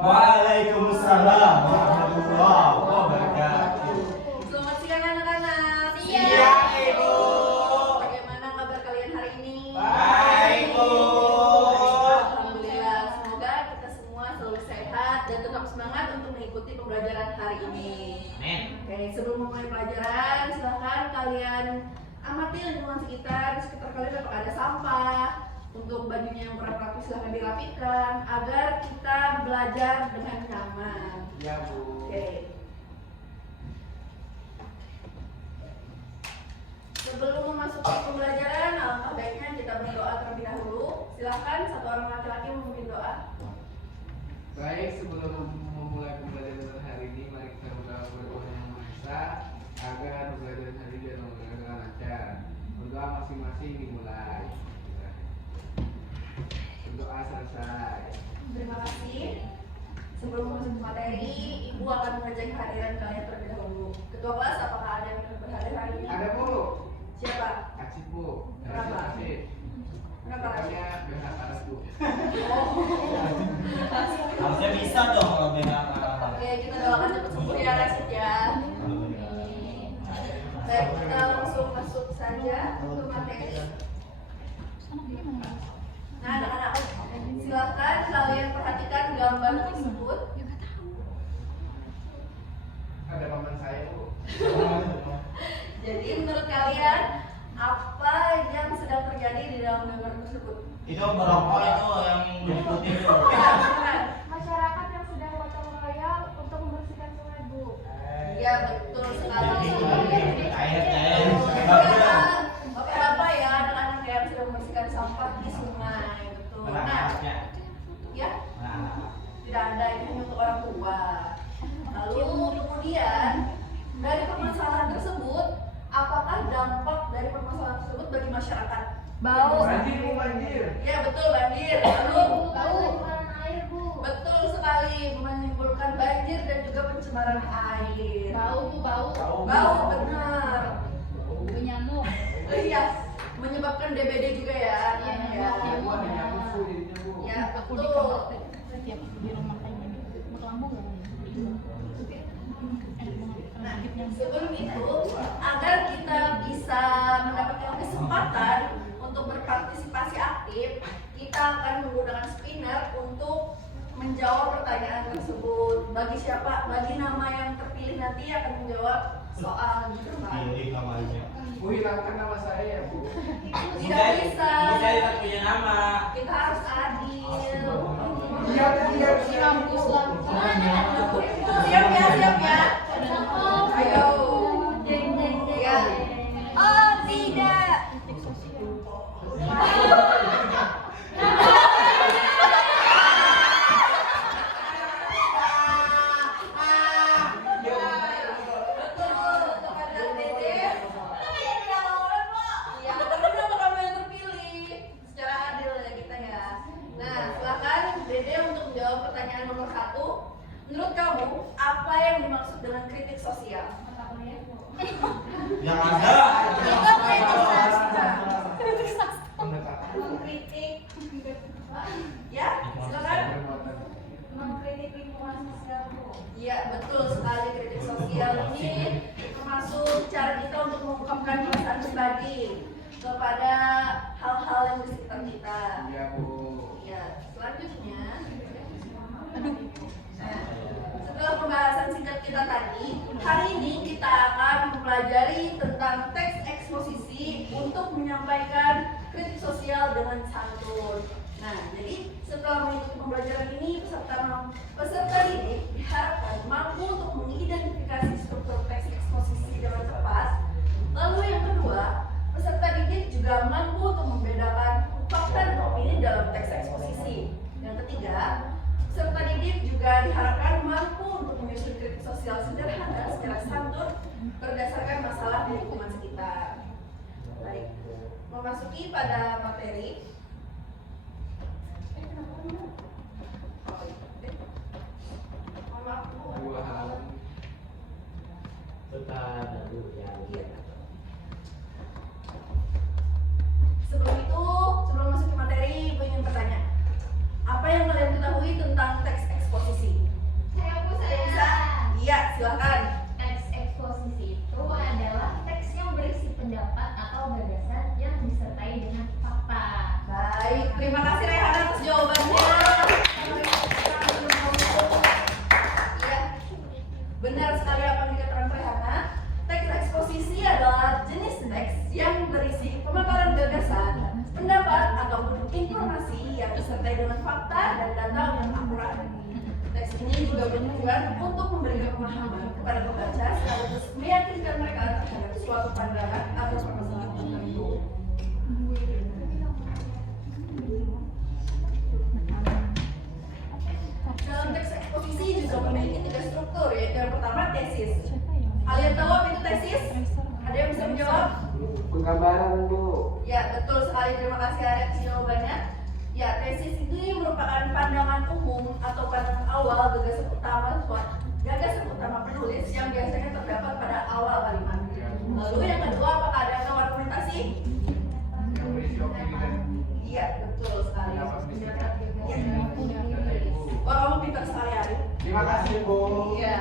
Waalaikumsalam warahmatullahi wabarakatuh. Selamat siang anak-anak. Siang, Ibu. Bagaimana kabar kalian hari ini? Baik, Bu. Alhamdulillah, semoga kita semua selalu sehat dan tetap semangat untuk mengikuti pembelajaran hari ini. Amin. Oke, sebelum memulai pelajaran, silakan kalian amati lingkungan sekitar. Di sekitar kalian apakah ada sampah. Untuk bajunya yang kurang rapi silahkan dirapikan agar kita belajar dengan nyaman. Ya, Bu. Oke. Sebelum memasuki pembelajaran, alangkah baiknya kita berdoa terlebih dahulu. Silahkan satu orang laki-laki memimpin doa. Baik, sebelum memulai pembelajaran hari ini, mari kita berdoa kepada Tuhan Yang Maha Esa agar pembelajaran hari ini dapat berjalan dengan lancar. Berdoa masing-masing dimulai. Berdoa selesai. Terima kasih. Sebelum memasuki materi, Ibu akan mengajak kehadiran kalian terlebih dahulu. Ketua kelas, apakah ada yang berhadir hari ini? Ada, Bu. Siapa? Asik, Bu. Kenapa? Asik. Kenapa? Pokoknya BH panas, Bu. Harusnya bisa dong kalau beda. Oke, kita doakan cepat sembuh ya Rasid ya. Baik, kita langsung masuk saja ke materi. Nah, anak-anak, silahkan kalian perhatikan gambar tersebut. Ada paman saya, Bu. Jadi menurut kalian apa yang sedang terjadi di dalam gambar tersebut? Itu merokok itu yang berikutnya itu. Ya, silakan. Masyarakat yang sedang gotong royong untuk membersihkan sungai, Bu. Iya, betul sekali. Air. Oke, apa ya anak-anak yang sedang membersihkan sampah di sungai, betul. Nah, ya, tidak ada, ini hanya untuk orang tua. Lalu kemudian dari permasalahan tersebut, apakah dampak dari permasalahan tersebut bagi masyarakat? Bau. Banjir, Bu, banjir. Ya betul, banjir. Lalu Pencemaran air, Bu. betul sekali, menimbulkan banjir dan juga pencemaran air. Bau, Bu, bau. Bau, benar. Bu nyamuk. Iya, menyebabkan DBD juga ya. Iya, Ya, Bu, ada nyamuk, Bu, jadinya, Bu. ya Aku di betul. kamar setiap di rumah kayak gini. Berlambung nggak? Nah, sebelum itu, agar kita bisa mendapatkan kesempatan untuk berpartisipasi aktif, kita akan menggunakan spinner untuk menjawab pertanyaan tersebut. Bagi siapa, bagi nama yang terpilih nanti akan menjawab soal di depan. Pilih namanya. Bu, hilangkan nama saya ya, Bu. Tidak bisa. Bisa tidak punya nama. Kita harus adil. Iya, iya, iya. Siap ya, siap ya. Ayo. Ya. Oh tidak. Betul, kepada Dede. Iya, tapi kenapa kamu yang terpilih? Secara adil ya kita ya. Nah, silakan Dede untuk menjawab pertanyaan nomor 1. Menurut kamu, apa yang dimaksud dengan kritik sosial? Yang ada. Mengkritik. Ya, silakan. Mengkritik lingkungan sosial, Bu. Iya, betul sekali, kritik sosial ini termasuk cara kita untuk mengungkapkan perasaan pribadi kepada hal-hal yang di sekitar kita. Iya, Bu. Ya, selanjutnya. Nah, setelah pembahasan singkat kita tadi, hari ini kita akan mempelajari tentang teks eksposisi untuk menyampaikan kritik sosial dengan santun. Nah, jadi setelah mengikuti pembelajaran ini, peserta didik diharapkan mampu untuk mengidentifikasi struktur teks eksposisi dengan tepat. Lalu yang kedua, peserta didik juga mampu untuk membedakan fakta dan opini dalam teks eksposisi. Yang ketiga, peserta didik juga diharapkan mampu untuk menyusun kritik sosial sederhana secara santun berdasarkan masalah di lingkungan sekitar. Baik, memasuki pada materi. Dua halaman. Iya. Sebelum itu, sebelum masuk ke materi, Ibu ingin bertanya, apa yang kalian ketahui tentang teks eksposisi? Baik, terima kasih Rehan atas jawabannya. Iya, benar sekali apa yang dikatakan Rehana. Teks eksposisi adalah jenis teks yang berisi pemaparan gagasan, pendapat ataupun informasi yang disertai dengan fakta dan data yang akurat. Teks ini juga bertujuan untuk memberikan pemahaman kepada pembaca sekaligus meyakinkan mereka terhadap suatu pandangan atau permasalahan tertentu. Dalam teks eksposisi juga memiliki 3 struktur, yaitu yang pertama tesis. Kalian tahu apa itu tesis? Ada yang bisa menjawab? Penggambaran, Bu. Ya, betul sekali. Terima kasih atas jawabannya. Ya, tesis ini merupakan pandangan umum atau pandangan awal gagasan utama penulis yang biasanya terdapat pada awal kalimat. Lalu yang kedua, apakah ada yang argumentasi? Yang berisi opini dan Iya, betul sekali. pendapat Ya. data Ibu. Wah, kamu pintar sekali, Arif. Terima kasih, Bu. Iya.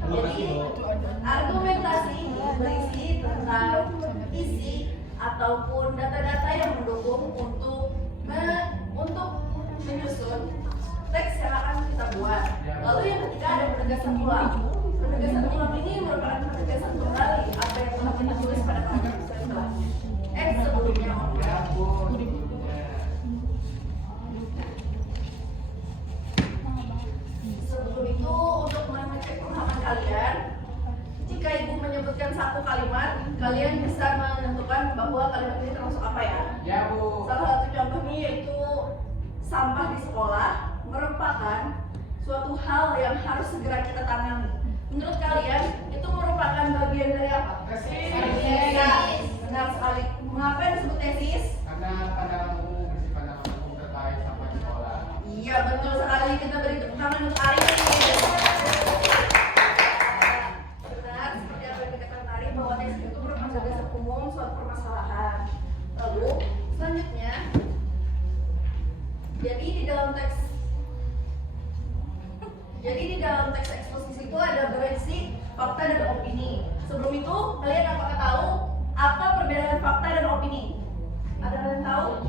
Jadi argumentasi ini berisi tentang isi ataupun data-data yang mendukung untuk menyusun teks yang akan kita buat. Lalu yang ketiga ada penegasan ulang. Penegasan ulang ini merupakan penegasan kembali apa yang telah kita tulis pada paragraf sebelumnya. Sebelumnya. Ya, Bu. Sebelumnya. Sebelum itu untuk mengecek pemahaman kalian, jika ibu menyebutkan satu kalimat, kalian bisa menentukan bahwa kalimat ini termasuk apa ya. Ya, Bu. Salah satu contohnya yaitu sampah di sekolah merupakan suatu hal yang harus segera kita tangani. Menurut kalian itu merupakan bagian dari apa? Tesis. Ya, benar sekali. Mengapa disebut tesis? Karena pandangan umum berisi pandangan umum terkait sampah di sekolah. Iya, betul sekali. Kita beri tepuk tangan untuk Ari. Benar, seperti apa yang dikatakan Ari, bahwa tesis itu merupakan gagasan umum suatu permasalahan. Lalu, selanjutnya, jadi di dalam teks eksposisi itu ada berisi fakta dan opini. Sebelum itu, kalian apakah tahu apa perbedaan fakta dan opini? Ada yang tahu?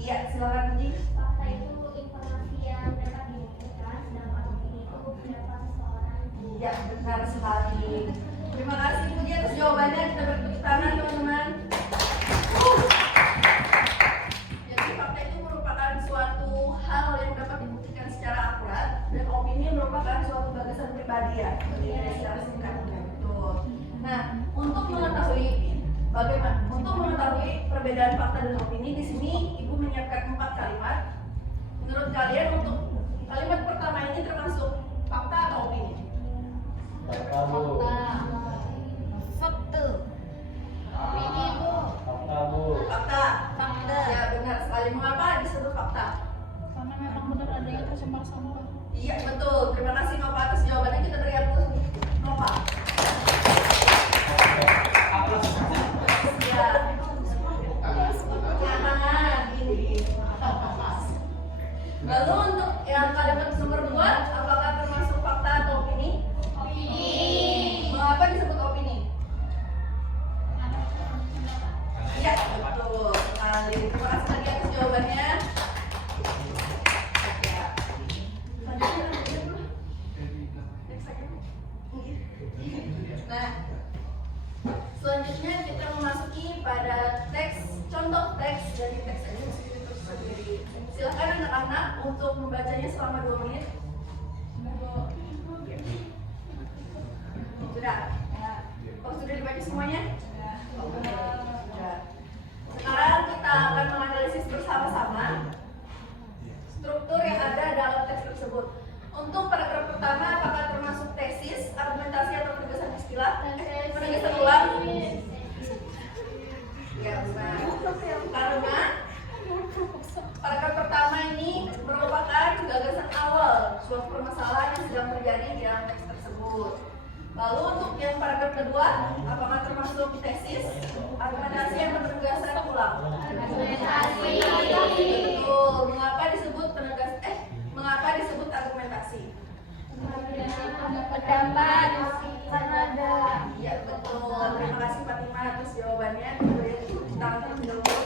Iya, silakan Ji. Fakta itu informasi yang dapat dibuktikan, sedangkan opini itu pendapat seseorang. Iya, benar sekali. Terima kasih Puji atas jawabannya. Kita beri tepuk tangan teman-teman. Jadi fakta itu merupakan suatu hal yang dapat dibuktikan secara akurat, dan opini merupakan suatu gagasan pribadi ya. Secara singkat. Betul. Nah, untuk mengetahui perbedaan fakta dan opini, di sini Ibu menyiapkan 4 kalimat. Menurut kalian untuk kalimat pertama ini termasuk fakta atau opini? Fakta, Bu. Fakta. Fakta, Bu. Fakta. Ya, benar sekali. Mengapa disebut fakta? Karena memang benar adanya tercemar sampah. Iya, betul. Terima kasih Nova atas jawabannya. Kita beri aplaus untuk Nova. Ya. Tangan ini. Lalu untuk yang kalimat nomor 2, apakah termasuk fakta atau opini? Opini. Mengapa disebut opini? Iya, betul sekali. Terima kasih lagi atas jawabannya. Ya. Nah, selanjutnya kita memasuki pada contoh teks dari teks eksposisi itu sendiri. Silakan anak-anak untuk membacanya selama 2 menit. Sudah? Oh, sudah dibaca semuanya? Sudah. Sekarang kita akan menganalisis bersama-sama struktur yang ada dalam teks tersebut. Untuk paragraf pertama, apakah termasuk tesis, argumentasi atau penegasan istilah? Penegasan ulang? Ya, benar. Karena paragraf pertama ini merupakan gagasan awal suatu permasalahan yang sedang terjadi di dalam teks tersebut. Lalu untuk yang paragraf kedua, apakah termasuk tesis, argumentasi atau penegasan ulang? Argumentasi. Betul. Mengapa disebut argumentasi? Pendapat. Ada. Iya, betul. Terima kasih Fatimah atas jawabannya. Kita beri tepuk tangan terlebih dahulu.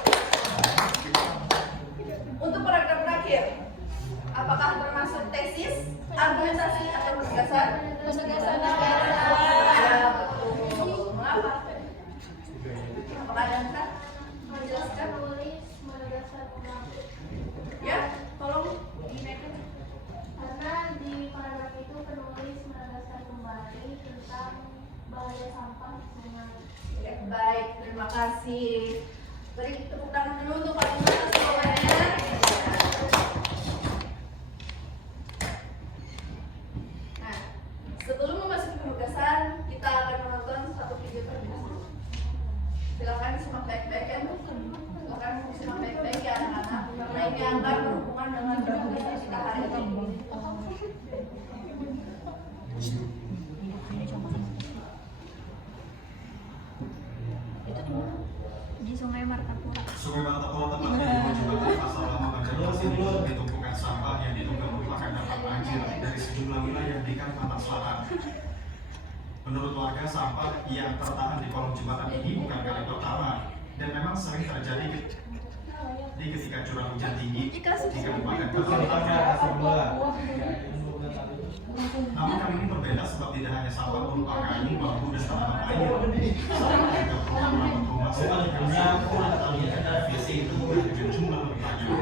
terakhir, apakah termasuk tesis, argumentasi, atau penegasan? Penegasan. Ya, betul. Mengapa? Apakah ada yang kan menjelaskan? Menulis menegaskan ulang. Ya, tolong dinaikkan. Karena di paragraf itu penulis menegaskan kembali tentang bahaya sampah dengan Ya, baik, terima kasih. Beri tepuk tangan dulu untuk Pak Dimas jawabannya. Nah, sebelum memasuki penugasan, kita akan menonton satu video terlebih dahulu. Silakan disimak baik-baik ya, Bu. Silakan disimak baik-baik ya anak-anak, karena ini akan berhubungan dengan penugasan kita hari ini. Di Sungai Martapura. Sungai Martapura tepatnya di jembatan Pasar Lama Banjarmasin menutupi tumpukan sampah yang diduga merupakan dampak banjir dari sejumlah wilayah di Kalimantan Selatan. Menurut warga, sampah yang tertahan di kolong jembatan ini bukan kali pertama dan memang sering terjadi ketika curah hujan tinggi di Kabupaten Kalimantan. Namun kali ini berbeda sebab tidak hanya sampah berupa kayu, bambu, dan tanaman air. Sampah juga berupa rumah selanjutnya visi itu dengan jumlah lebih banyak.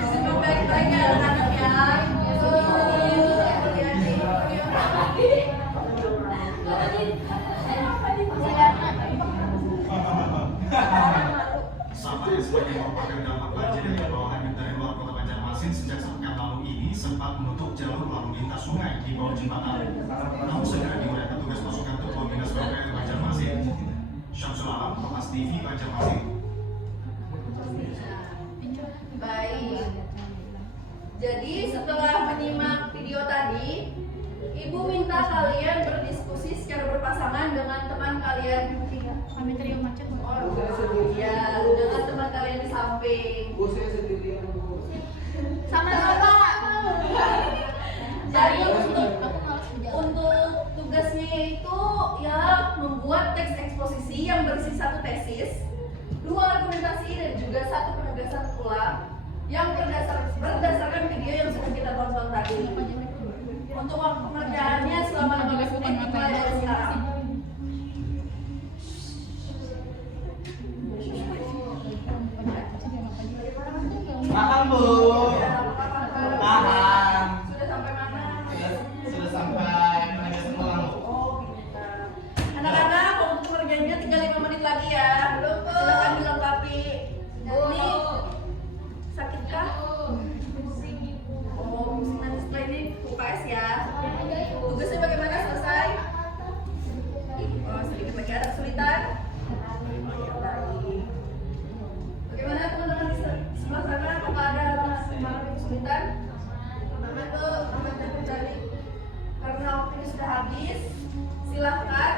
Simak baik-baik ya anak-anak ya. Sampah yang sebagian merupakan dampak banjir yang dibawa angin dari luar kota Banjarmasin sejak sepekan lalu ini sempat menutup jalur lalu lintas sungai di bawah jembatan. Namun segera diurai petugas pasukan Tupoh Dinas PPL Banjarmasin. Syamsul Alam, Kompas TV Banjarmasin. Baik. Jadi setelah menyimak video tadi, Ibu minta kalian berdiskusi secara berpasangan dengan teman kalian. Kami teriak macet. Oh, ya, dengan teman kalian di samping. Bu, saya sendirian, Bu. Sama-sama. Jadi untuk tugasnya itu ya membuat teks eksposisi yang berisi satu tesis, 2 argumentasi dan juga 1 penegasan ulang yang berdasarkan video yang sudah kita tonton tadi. Untuk waktu pengerjaannya selama 15 menit dimulai dari sekarang. Paham, Bu. Paham. Sudah sampai mana? Sudah sampai penegasan ulang, Bu. Oh, gitu. Anak-anak, untuk pengerjaannya tinggal 5 menit lagi ya. Silakan dilengkapi. Ini sakitkah? Oh, pusing nanti setelah ini UKS ya. Tugasnya bagaimana, selesai? Oh, sedikit lagi ada kesulitan. Baik. Bagaimana teman-teman di sebelah sana? Apakah ada mengalami kesulitan? Teman-teman tuh aman dan terjadi. Karena waktunya sudah habis, silakan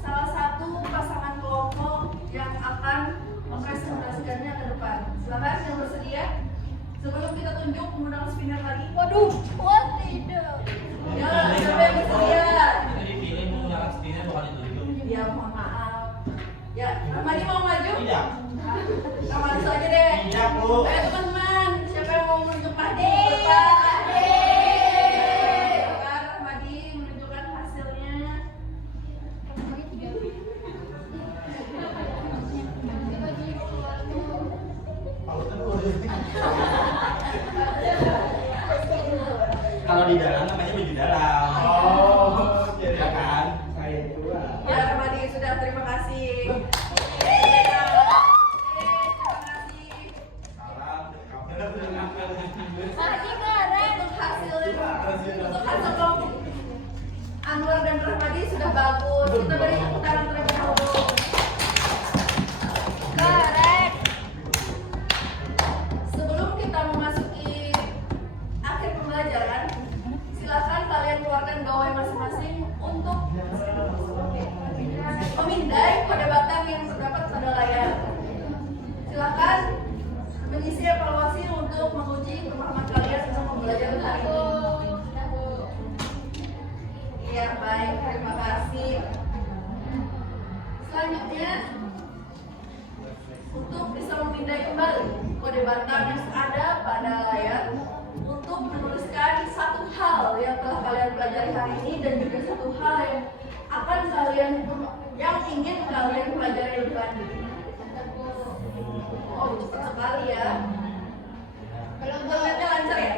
salah satu pasangan kelompok yang akan mempresentasikannya ke depan. Silakan yang bersedia. Sebelum kita tunjuk menggunakan spinner lagi. Waduh, tidak. Ya, siapa yang bersedia? Itu dipilih menggunakan spinner bukan ditunjuk. Ya, mohon maaf. Ya, Ramadi mau maju? Tidak. Ramadi saja deh. Tidak, Bu. Ayo teman-teman, siapa yang mau menunjuk Mahdi? Silakan Rahmadi menunjukkan hasilnya. Kalau di dalam namanya baju dalam. Oh, ya kan? Saya juga. Ya Rahmadi sudah, terima kasih. Salam. Untuk hasil kelompok Anwar dan Rahmadi sudah bagus. Kita beri tepuk tangan terlebih dahulu. Correct. Sebelum kita memasuki akhir pembelajaran, silakan kalian keluarkan gawai masing-masing untuk memindai kode batang yang terdapat pada layar. Silakan mengisi evaluasi untuk menguji pemahaman kalian tentang pembelajaran hari ini. Iya, baik, terima kasih. Selanjutnya, untuk bisa memindai kembali kode Batam yang ada pada layar untuk menuliskan satu hal yang telah kalian pelajari hari ini dan juga satu hal yang ingin kalian pelajari lebih lanjut. Oh, cepat sekali ya. Internetnya lancar ya?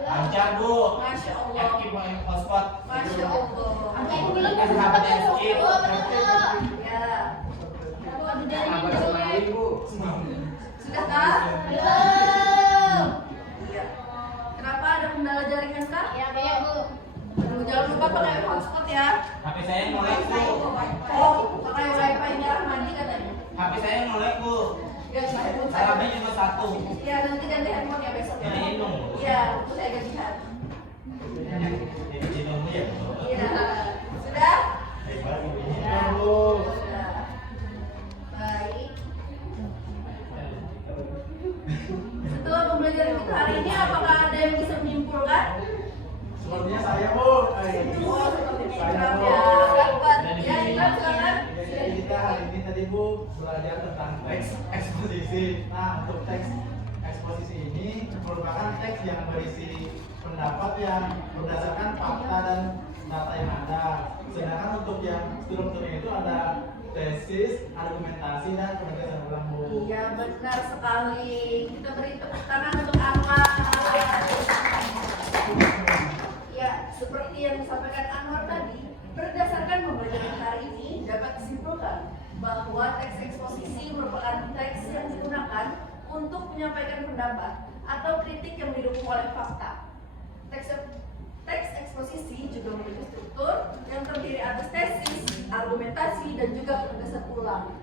Lancar Bu. Masya Allah. Aktif hotspot. Masya Allah. Sahabat yang skip. Ya. Sahabat Semanggi, Bu. Sudahkah? Belum. Iya. Kenapa ada kendala jaringan kah? Ya, Bu. Aduh, jangan lupa pakai hotspot ya. HP saya mulai Bu. Oh, pakai wifi nya Rahmadi katanya. HP saya mulai Bu. Ya, handphone Salamnya saya. juga satu. Ya, nanti ganti handphone ya besok ya. Ini hidung. Iya, saya gantian. Ini hidungmu ya. Iya. Sudah? Ya, Bu. Sudah. Baik. Setelah pembelajaran kita hari ini, apakah ada yang bisa menyimpulkan? Sepertinya saya, Bu. Oh, seperti ini. Saya, Bu. Ya, dapat. Ya, Ikram, silakan. Jadi kita hari ini tadi Bu belajar tentang teks eksposisi. Nah, untuk teks eksposisi ini merupakan teks yang berisi pendapat yang berdasarkan fakta dan data yang ada. Sedangkan untuk yang strukturnya itu ada tesis, argumentasi, dan penegasan ulang Bu. Iya, benar sekali. Kita beri tepuk tangan untuk Anwar. Ya, seperti yang disampaikan Anwar tadi, berdasarkan pembelajaran hari ini dapat disimpulkan bahwa teks eksposisi merupakan teks yang digunakan untuk menyampaikan pendapat atau kritik yang didukung oleh fakta. Teks eksposisi juga memiliki struktur yang terdiri atas tesis, argumentasi, dan juga penegasan ulang.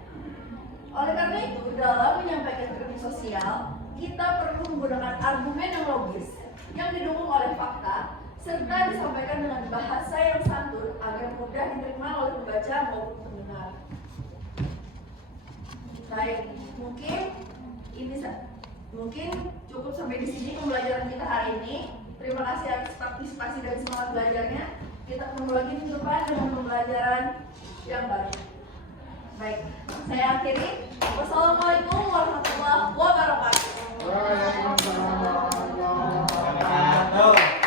Oleh karena itu, dalam menyampaikan kritik sosial, kita perlu menggunakan argumen yang logis, yang didukung oleh fakta, serta disampaikan dengan bahasa yang santun agar mudah diterima oleh pembaca maupun pendengar. Baik, mungkin cukup sampai di sini pembelajaran kita hari ini. Terima kasih atas partisipasi dan semangat belajarnya. Kita ketemu lagi minggu depan dengan pembelajaran yang baru. Baik, saya akhiri. Wassalamualaikum warahmatullahi wabarakatuh. Waalaikumsalam warahmatullahi wabarakatuh. Wabarakatuh.